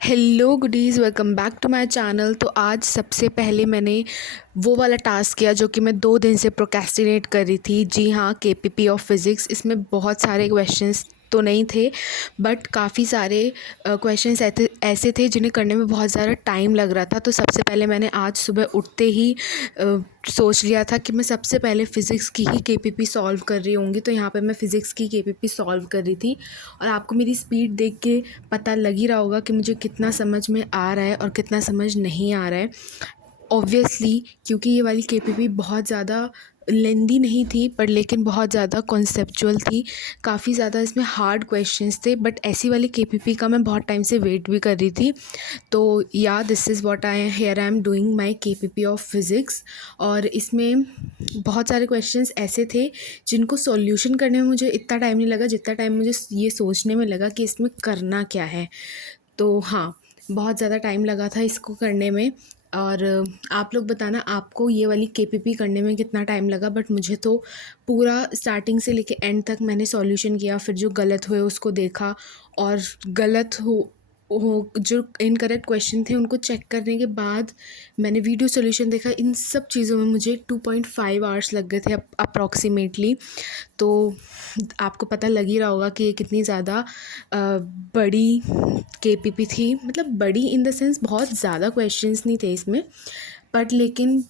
Hello goodies, welcome back to my channel. तो आज सबसे पहले मैंने वो वाला टास्क किया जो कि मैं 2 दिन से प्रोक्रेस्टिनेट कर रही थी। जी हाँ, केपीपी ऑफ फिज़िक्स। इसमें बहुत सारे क्वेश्चंस तो नहीं थे, बट काफ़ी सारे क्वेश्चंस ऐसे थे जिन्हें करने में बहुत ज़्यादा टाइम लग रहा था। तो सबसे पहले मैंने आज सुबह उठते ही सोच लिया था कि मैं सबसे पहले फ़िज़िक्स की ही केपीपी सॉल्व कर रही होंगी। तो यहाँ पे मैं फ़िज़िक्स की केपीपी सॉल्व कर रही थी और आपको मेरी स्पीड देख के पता लग ही रहा होगा कि मुझे कितना समझ में आ रहा है और कितना समझ नहीं आ रहा है। ऑब्वियसली, क्योंकि ये वाली केपीपी बहुत ज़्यादा लेंदी नहीं थी, पर लेकिन बहुत ज़्यादा कॉन्सेप्चुअल थी। काफ़ी ज़्यादा इसमें हार्ड क्वेश्चंस थे, बट ऐसी वाली केपीपी का मैं बहुत टाइम से वेट भी कर रही थी। तो या this is what I am doing my KPP of physics. और इसमें बहुत सारे क्वेश्चंस ऐसे थे जिनको सॉल्यूशन करने में मुझे इतना टाइम नहीं लगा जितना टाइम मुझे ये सोचने में लगा कि इसमें करना क्या है। तो हाँ, बहुत ज़्यादा टाइम लगा था इसको करने में। और आप लोग बताना आपको ये वाली केपीपी करने में कितना टाइम लगा। बट मुझे तो पूरा स्टार्टिंग से लेके एंड तक मैंने सॉल्यूशन किया, फिर जो गलत हुए उसको देखा, और गलत हो जो इनकरेक्ट क्वेश्चन थे उनको चेक करने के बाद मैंने वीडियो सॉल्यूशन देखा। इन सब चीज़ों में मुझे 2.5 आवर्स लग गए थे अप्रॉक्सीमेटली। तो आपको पता लग ही रहा होगा कि ये कितनी ज़्यादा बड़ी केपीपी थी। मतलब बड़ी इन द सेंस बहुत ज़्यादा क्वेश्चंस नहीं थे इसमें, बट लेकिन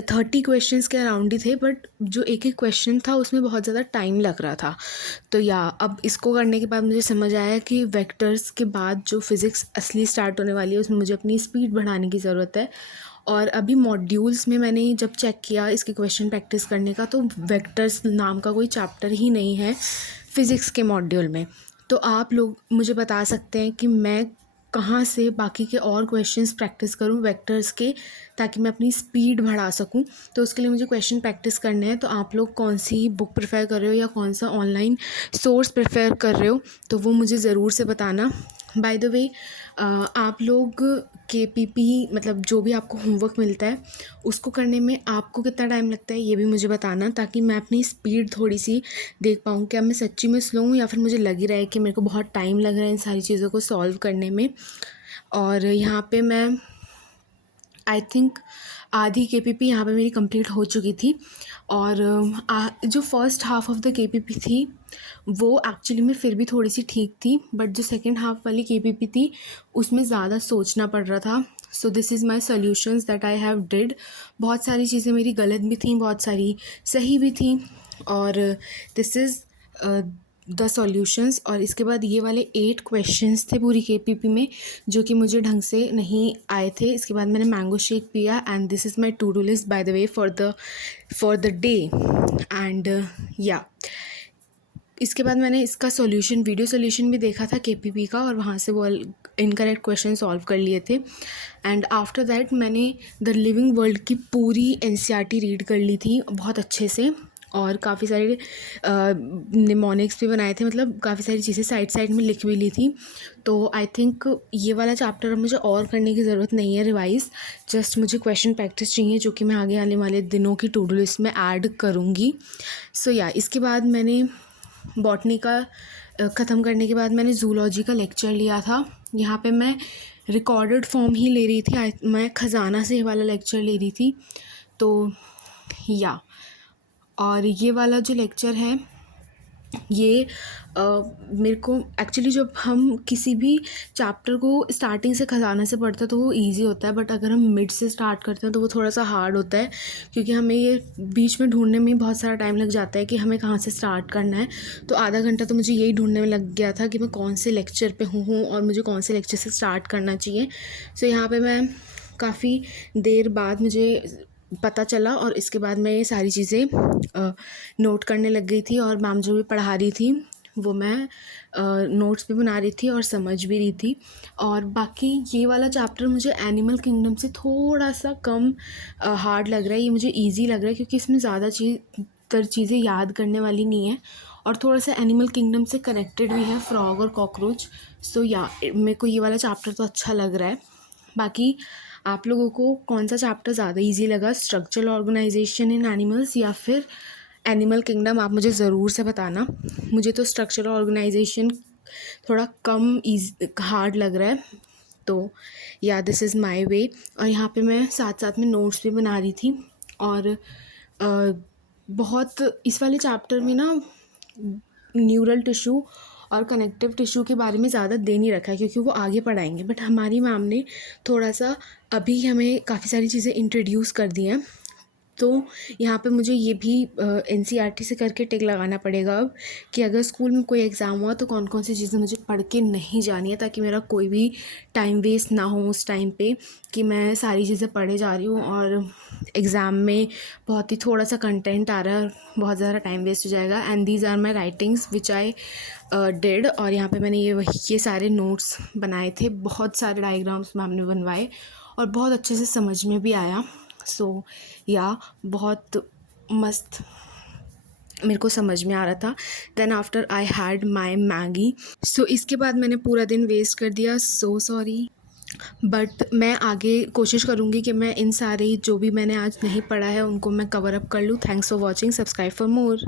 30 क्वेश्चंस के अराउंड ही थे। बट जो एक एक क्वेश्चन था उसमें बहुत ज़्यादा टाइम लग रहा था। तो या अब इसको करने के बाद मुझे समझ आया कि वेक्टर्स के बाद जो फिज़िक्स असली स्टार्ट होने वाली है उसमें मुझे अपनी स्पीड बढ़ाने की ज़रूरत है। और अभी मॉड्यूल्स में मैंने जब चेक किया इसके क्वेश्चन प्रैक्टिस करने का, तो वेक्टर्स नाम का कोई चैप्टर ही नहीं है फ़िज़िक्स के मॉड्यूल में। तो आप लोग मुझे बता सकते हैं कि मैं कहाँ से बाकी के और क्वेश्चंस प्रैक्टिस करूँ वेक्टर्स के, ताकि मैं अपनी स्पीड बढ़ा सकूँ। तो उसके लिए मुझे क्वेश्चन प्रैक्टिस करने हैं। तो आप लोग कौन सी बुक प्रेफर कर रहे हो या कौन सा ऑनलाइन सोर्स प्रेफर कर रहे हो, तो वो मुझे ज़रूर से बताना। बाय द वे, आप लोग केपीपी मतलब जो भी आपको होमवर्क मिलता है उसको करने में आपको कितना टाइम लगता है ये भी मुझे बताना, ताकि मैं अपनी स्पीड थोड़ी सी देख पाऊँ। क्या मैं सच्ची में स्लो हूँ या फिर मुझे लग ही रहा है कि मेरे को बहुत टाइम लग रहा है इन सारी चीज़ों को सॉल्व करने में। और यहाँ पे मैं आई थिंक आधी केपीपी यहाँ पे मेरी कंप्लीट हो चुकी थी। और जो फर्स्ट हाफ ऑफ द केपीपी थी वो एक्चुअली में फिर भी थोड़ी सी ठीक थी, बट जो सेकंड हाफ वाली केपीपी थी उसमें ज़्यादा सोचना पड़ रहा था। So this is my solutions that I have did. बहुत सारी चीज़ें मेरी गलत भी थी, बहुत सारी सही भी थी। और दिस इज़ द सॉल्यूशंस। और इसके बाद ये वाले 8 क्वेश्चंस थे पूरी केपीपी में जो कि मुझे ढंग से नहीं आए थे। इसके बाद मैंने मैंगो शेक पिया and this is my to do list by the way for the day. And या इसके बाद मैंने इसका सॉल्यूशन वीडियो सॉल्यूशन भी देखा था केपीपी का, और वहाँ से वो इनकरेक्ट क्वेश्चन सॉल्व कर लिए थे। एंड आफ्टर दैट मैंने द लिविंग वर्ल्ड की पूरी एनसीईआरटी रीड कर ली थी बहुत अच्छे से, और काफ़ी सारे निमोनिक्स भी बनाए थे। मतलब काफ़ी सारी चीज़ें साइड साइड में लिख भी ली थी। तो आई थिंक ये वाला चैप्टर अब मुझे और करने की ज़रूरत नहीं है रिवाइज़। जस्ट मुझे क्वेश्चन प्रैक्टिस चाहिए जो कि मैं आगे आने वाले दिनों की टू डू लिस्ट में ऐड करूँगी। सो या इसके बाद मैंने बॉटनी का ख़त्म करने के बाद मैंने ज़ूलॉजी का लेक्चर लिया था। यहाँ पे मैं रिकॉर्डेड फॉर्म ही ले रही थी। मैं ख़जाना से वाला लेक्चर ले रही थी। तो या और ये वाला जो लेक्चर है ये मेरे को एक्चुअली जब हम किसी भी चैप्टर को स्टार्टिंग से खजाना से पढ़ते हैं तो वो इजी होता है, बट अगर हम मिड से स्टार्ट करते हैं तो वो थोड़ा सा हार्ड होता है, क्योंकि हमें ये बीच में ढूंढने में बहुत सारा टाइम लग जाता है कि हमें कहाँ से स्टार्ट करना है। तो आधा घंटा तो मुझे यही ढूंढने में लग गया था कि मैं कौन से लेक्चर पे हूँ और मुझे कौन से लेक्चर से स्टार्ट करना चाहिए। सो यहाँ पर मैं काफ़ी देर बाद मुझे पता चला, और इसके बाद मैं ये सारी चीज़ें नोट करने लग गई थी, और मैम जो भी पढ़ा रही थी वो मैं नोट्स भी बना रही थी और समझ भी रही थी। और बाकी ये वाला चैप्टर मुझे एनिमल किंगडम से थोड़ा सा कम हार्ड लग रहा है। ये मुझे इजी लग रहा है क्योंकि इसमें ज़्यादा चीज़ें याद करने वाली नहीं है, और थोड़ा सा एनिमल किंगडम से कनेक्टेड भी है, फ्रॉग और कॉकरोच। सो या मेरे को ये वाला चैप्टर तो अच्छा लग रहा है। बाकी आप लोगों को कौन सा चैप्टर ज़्यादा इजी लगा, स्ट्रक्चरल ऑर्गेनाइजेशन इन एनिमल्स या फिर एनिमल किंगडम, आप मुझे ज़रूर से बताना। मुझे तो स्ट्रक्चरल ऑर्गेनाइजेशन थोड़ा कम हार्ड लग रहा है। तो या दिस इज़ माय वे। और यहाँ पे मैं साथ साथ में नोट्स भी बना रही थी। और बहुत इस वाले चैप्टर में ना न्यूरल टिश्यू और कनेक्टिव टिश्यू के बारे में ज़्यादा दे नहीं रखा है, क्योंकि वो आगे पढ़ाएंगे। बट हमारी मैम ने थोड़ा सा अभी हमें काफ़ी सारी चीज़ें इंट्रोड्यूस कर दी हैं। तो यहाँ पे मुझे ये भी एनसीईआरटी से करके टिक लगाना पड़ेगा अब, कि अगर स्कूल में कोई एग्ज़ाम हुआ तो कौन कौन सी चीज़ें मुझे पढ़ के नहीं जानी है, ताकि मेरा कोई भी टाइम वेस्ट ना हो उस टाइम पे कि मैं सारी चीज़ें पढ़े जा रही हूँ और एग्ज़ाम में बहुत ही थोड़ा सा कंटेंट आ रहा है, बहुत ज़्यादा टाइम वेस्ट हो जाएगा। And these are my writings which I did. और यहाँ पे मैंने ये सारे नोट्स बनाए थे, बहुत सारे डायग्राम्स मैम ने बनवाए और बहुत अच्छे से समझ में भी आया। सो या बहुत मस्त मेरे को समझ में आ रहा था। Then after I had my Maggi. So इसके बाद मैंने पूरा दिन वेस्ट कर दिया, सो सॉरी। बट मैं आगे कोशिश करूँगी कि मैं इन सारे जो भी मैंने आज नहीं पढ़ा है उनको मैं कवर अप कर लूँ। Thanks for watching, subscribe for more.